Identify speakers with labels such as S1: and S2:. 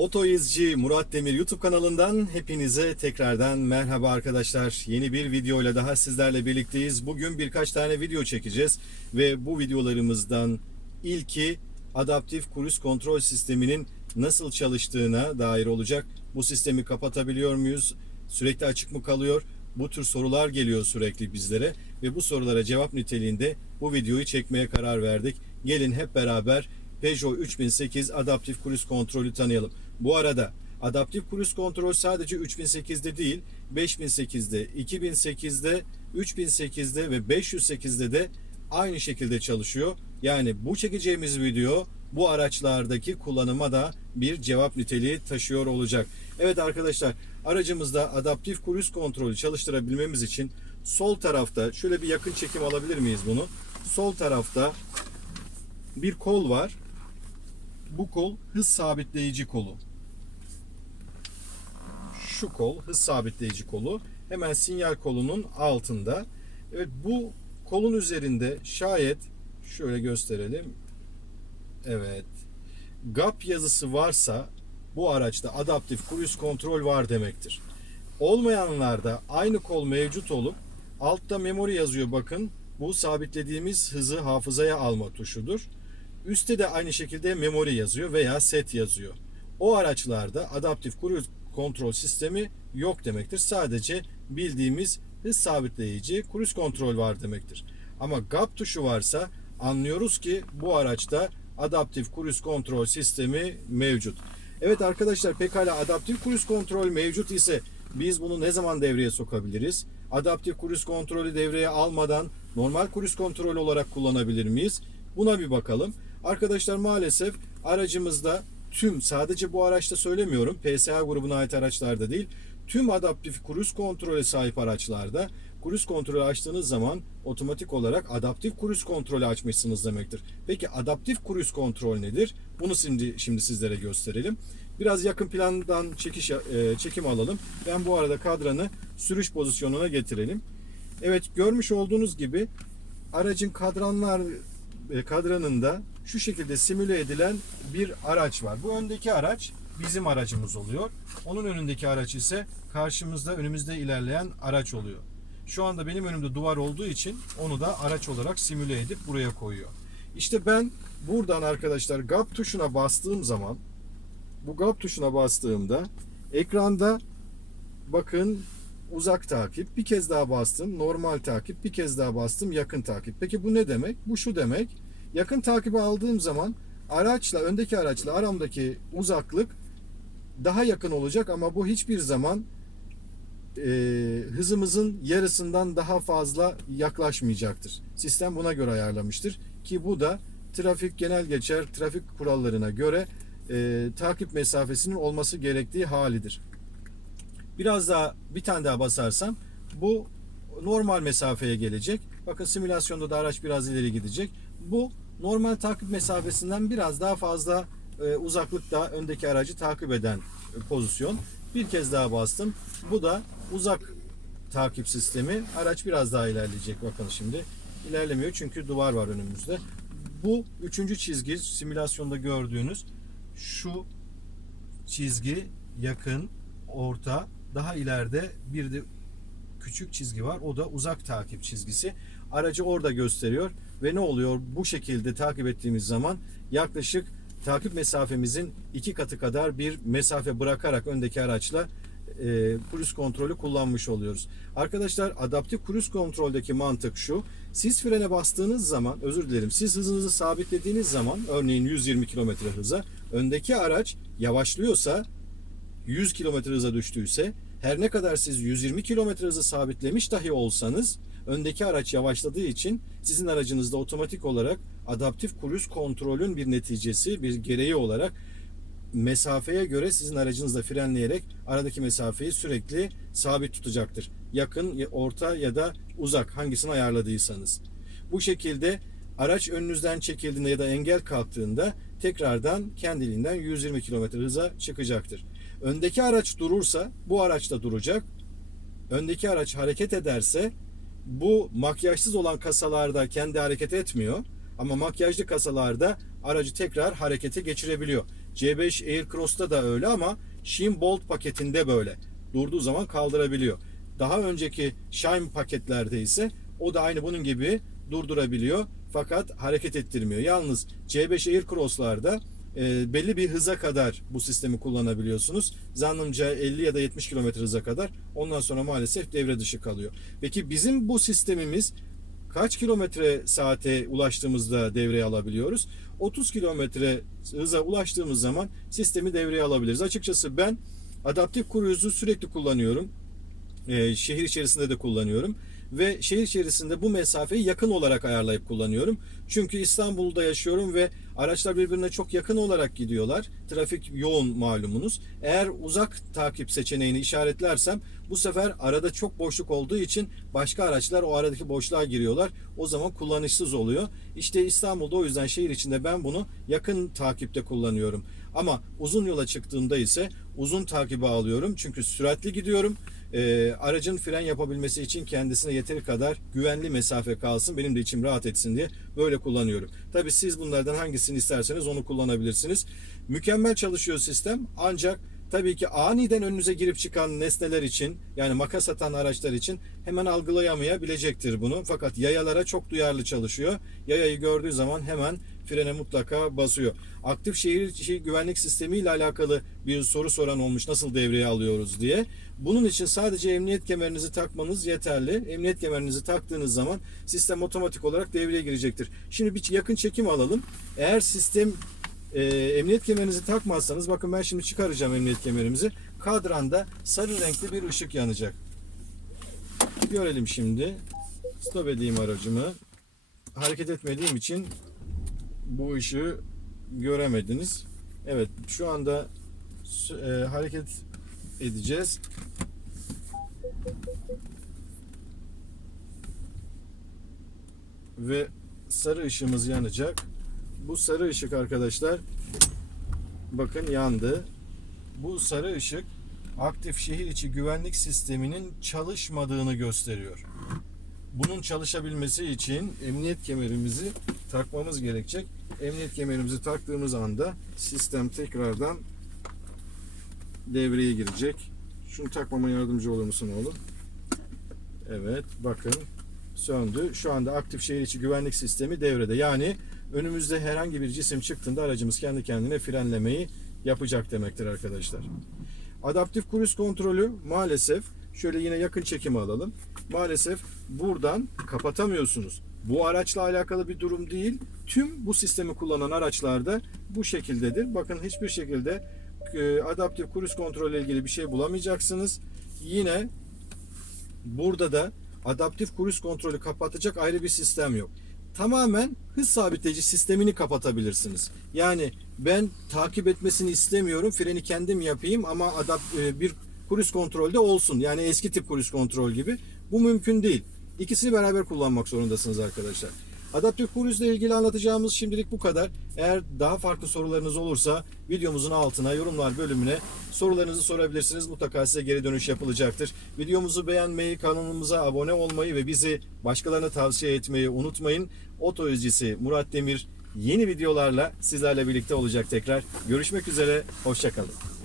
S1: Oto İzci Murat Demir YouTube kanalından hepinize tekrardan merhaba arkadaşlar. Yeni bir videoyla daha sizlerle birlikteyiz. Bugün birkaç tane video çekeceğiz ve bu videolarımızdan ilki adaptif kruz kontrol sisteminin nasıl çalıştığına dair olacak. Bu sistemi kapatabiliyor muyuz? Sürekli açık mı kalıyor? Bu tür sorular geliyor sürekli bizlere ve bu sorulara cevap niteliğinde bu videoyu çekmeye karar verdik. Gelin hep beraber Peugeot 3008 adaptif kruz kontrolü tanıyalım. Bu arada adaptif kruz kontrol sadece 3008'de değil 5008'de, 2008'de, 3008'de ve 508'de de aynı şekilde çalışıyor. Yani bu çekeceğimiz video bu araçlardaki kullanıma da bir cevap niteliği taşıyor olacak. Evet arkadaşlar aracımızda adaptif kruz kontrolü çalıştırabilmemiz için sol tarafta şöyle bir yakın çekim alabilir miyiz bunu? Sol tarafta bir kol var. Bu kol hız sabitleyici kolu. Şu kol hız sabitleyici kolu. Hemen sinyal kolunun altında. Evet bu kolun üzerinde şayet şöyle gösterelim. Evet. GAP yazısı varsa bu araçta adaptif cruise kontrol var demektir. Olmayanlarda aynı kol mevcut olup altta memory yazıyor bakın. Bu sabitlediğimiz hızı hafızaya alma tuşudur. Üstte de aynı şekilde memory yazıyor veya set yazıyor. O araçlarda adaptif cruise kontrol sistemi yok demektir. Sadece bildiğimiz hız sabitleyici cruise kontrol var demektir. Ama GAP tuşu varsa anlıyoruz ki bu araçta adaptif cruise kontrol sistemi mevcut. Evet arkadaşlar pekala adaptif cruise kontrol mevcut ise biz bunu ne zaman devreye sokabiliriz? Adaptif cruise kontrolü devreye almadan normal cruise kontrol olarak kullanabilir miyiz? Buna bir bakalım. Arkadaşlar maalesef aracımızda tüm sadece bu araçta söylemiyorum PSA grubuna ait araçlarda değil tüm adaptif cruise kontrole sahip araçlarda cruise kontrolü açtığınız zaman otomatik olarak adaptif cruise kontrolü açmışsınız demektir. Peki adaptif cruise kontrol nedir? Bunu şimdi şimdi sizlere gösterelim. Biraz yakın plandan çekiş e, çekim alalım. Ben bu arada kadranı sürüş pozisyonuna getirelim. Evet görmüş olduğunuz gibi aracın kadranlar kadranında şu şekilde simüle edilen bir araç var. Bu öndeki araç bizim aracımız oluyor. Onun önündeki araç ise karşımızda önümüzde ilerleyen araç oluyor. Şu anda benim önümde duvar olduğu için onu da araç olarak simüle edip buraya koyuyor. İşte ben buradan arkadaşlar GAP tuşuna bastığım zaman bu GAP tuşuna bastığımda ekranda bakın uzak takip bir kez daha bastım normal takip bir kez daha bastım yakın takip. Peki bu ne demek? Bu şu demek. Yakın takibi aldığım zaman araçla öndeki araçla aramdaki uzaklık daha yakın olacak ama bu hiçbir zaman e, hızımızın yarısından daha fazla yaklaşmayacaktır. Sistem buna göre ayarlamıştır ki bu da trafik genel geçer trafik kurallarına göre e, takip mesafesinin olması gerektiği halidir. Biraz daha bir tane daha basarsam bu normal mesafeye gelecek. Bakın simülasyonda da araç biraz ileri gidecek. Bu normal takip mesafesinden biraz daha fazla e, uzaklıkta öndeki aracı takip eden e, pozisyon. Bir kez daha bastım. Bu da uzak takip sistemi. Araç biraz daha ilerleyecek. Bakın şimdi ilerlemiyor çünkü duvar var önümüzde. Bu üçüncü çizgi simülasyonda gördüğünüz şu çizgi yakın, orta, daha ileride bir de küçük çizgi var. O da uzak takip çizgisi. Aracı orada gösteriyor ve ne oluyor? Bu şekilde takip ettiğimiz zaman yaklaşık takip mesafemizin iki katı kadar bir mesafe bırakarak öndeki araçla e, kruz kontrolü kullanmış oluyoruz. Arkadaşlar adaptif kruz kontroldeki mantık şu. Siz frene bastığınız zaman özür dilerim siz hızınızı sabitlediğiniz zaman örneğin 120 km hıza öndeki araç yavaşlıyorsa 100 km hıza düştüyse her ne kadar siz 120 km hızı sabitlemiş dahi olsanız öndeki araç yavaşladığı için sizin aracınızda otomatik olarak adaptif kruz kontrolün bir neticesi, bir gereği olarak mesafeye göre sizin aracınızla frenleyerek aradaki mesafeyi sürekli sabit tutacaktır. Yakın, orta ya da uzak hangisini ayarladıysanız. Bu şekilde araç önünüzden çekildiğinde ya da engel kalktığında tekrardan kendiliğinden 120 km hıza çıkacaktır. Öndeki araç durursa bu araç da duracak. Öndeki araç hareket ederse bu makyajsız olan kasalarda kendi hareket etmiyor. Ama makyajlı kasalarda aracı tekrar harekete geçirebiliyor. C5 Aircross'ta da öyle ama Shim Bolt paketinde böyle. Durduğu zaman kaldırabiliyor. Daha önceki Shine paketlerde ise o da aynı bunun gibi durdurabiliyor fakat hareket ettirmiyor. Yalnız C5 Aircross'larda e, belli bir hıza kadar bu sistemi kullanabiliyorsunuz. Zannımca 50 ya da 70 km hıza kadar. Ondan sonra maalesef devre dışı kalıyor. Peki bizim bu sistemimiz kaç kilometre saate ulaştığımızda devreye alabiliyoruz? 30 kilometre hıza ulaştığımız zaman sistemi devreye alabiliriz. Açıkçası ben adaptif cruise'u sürekli kullanıyorum. Ee, şehir içerisinde de kullanıyorum ve şehir içerisinde bu mesafeyi yakın olarak ayarlayıp kullanıyorum. Çünkü İstanbul'da yaşıyorum ve araçlar birbirine çok yakın olarak gidiyorlar. Trafik yoğun malumunuz. Eğer uzak takip seçeneğini işaretlersem bu sefer arada çok boşluk olduğu için başka araçlar o aradaki boşluğa giriyorlar. O zaman kullanışsız oluyor. İşte İstanbul'da o yüzden şehir içinde ben bunu yakın takipte kullanıyorum. Ama uzun yola çıktığımda ise uzun takibe alıyorum. Çünkü süratli gidiyorum. Ee, aracın fren yapabilmesi için kendisine yeteri kadar güvenli mesafe kalsın. Benim de içim rahat etsin diye böyle kullanıyorum. Tabii siz bunlardan hangisini isterseniz onu kullanabilirsiniz. Mükemmel çalışıyor sistem ancak tabii ki aniden önünüze girip çıkan nesneler için yani makas atan araçlar için hemen algılayamayabilecektir bunu. Fakat yayalara çok duyarlı çalışıyor. Yayayı gördüğü zaman hemen frene mutlaka basıyor. Aktif şehir içi güvenlik sistemi ile alakalı bir soru soran olmuş nasıl devreye alıyoruz diye. Bunun için sadece emniyet kemerinizi takmanız yeterli. Emniyet kemerinizi taktığınız zaman sistem otomatik olarak devreye girecektir. Şimdi bir yakın çekim alalım. Eğer sistem e, emniyet kemerinizi takmazsanız bakın ben şimdi çıkaracağım emniyet kemerimizi. Kadranda sarı renkli bir ışık yanacak. Görelim şimdi. Stop edeyim aracımı. Hareket etmediğim için bu ışığı göremediniz. Evet şu anda e, hareket edeceğiz. Ve sarı ışığımız yanacak. Bu sarı ışık arkadaşlar bakın yandı. Bu sarı ışık aktif şehir içi güvenlik sisteminin çalışmadığını gösteriyor. Bunun çalışabilmesi için emniyet kemerimizi takmamız gerekecek. Emniyet kemerimizi taktığımız anda sistem tekrardan devreye girecek. Şunu takmama yardımcı olur musun oğlum? Evet bakın söndü. Şu anda aktif şehir içi güvenlik sistemi devrede. Yani önümüzde herhangi bir cisim çıktığında aracımız kendi kendine frenlemeyi yapacak demektir arkadaşlar. Adaptif cruise kontrolü maalesef şöyle yine yakın çekimi alalım. Maalesef buradan kapatamıyorsunuz. Bu araçla alakalı bir durum değil. Tüm bu sistemi kullanan araçlarda bu şekildedir. Bakın hiçbir şekilde e, adaptif cruise kontrol ile ilgili bir şey bulamayacaksınız. Yine burada da adaptif cruise kontrolü kapatacak ayrı bir sistem yok. Tamamen hız sabitleyici sistemini kapatabilirsiniz. Yani ben takip etmesini istemiyorum. Freni kendim yapayım ama adapt e, bir cruise kontrolde olsun. Yani eski tip cruise kontrol gibi. Bu mümkün değil. İkisini beraber kullanmak zorundasınız arkadaşlar. Adaptif Cruise ile ilgili anlatacağımız şimdilik bu kadar. Eğer daha farklı sorularınız olursa videomuzun altına yorumlar bölümüne sorularınızı sorabilirsiniz. Mutlaka size geri dönüş yapılacaktır. Videomuzu beğenmeyi, kanalımıza abone olmayı ve bizi başkalarına tavsiye etmeyi unutmayın. Oto izcisi Murat Demir yeni videolarla sizlerle birlikte olacak tekrar. Görüşmek üzere, hoşçakalın.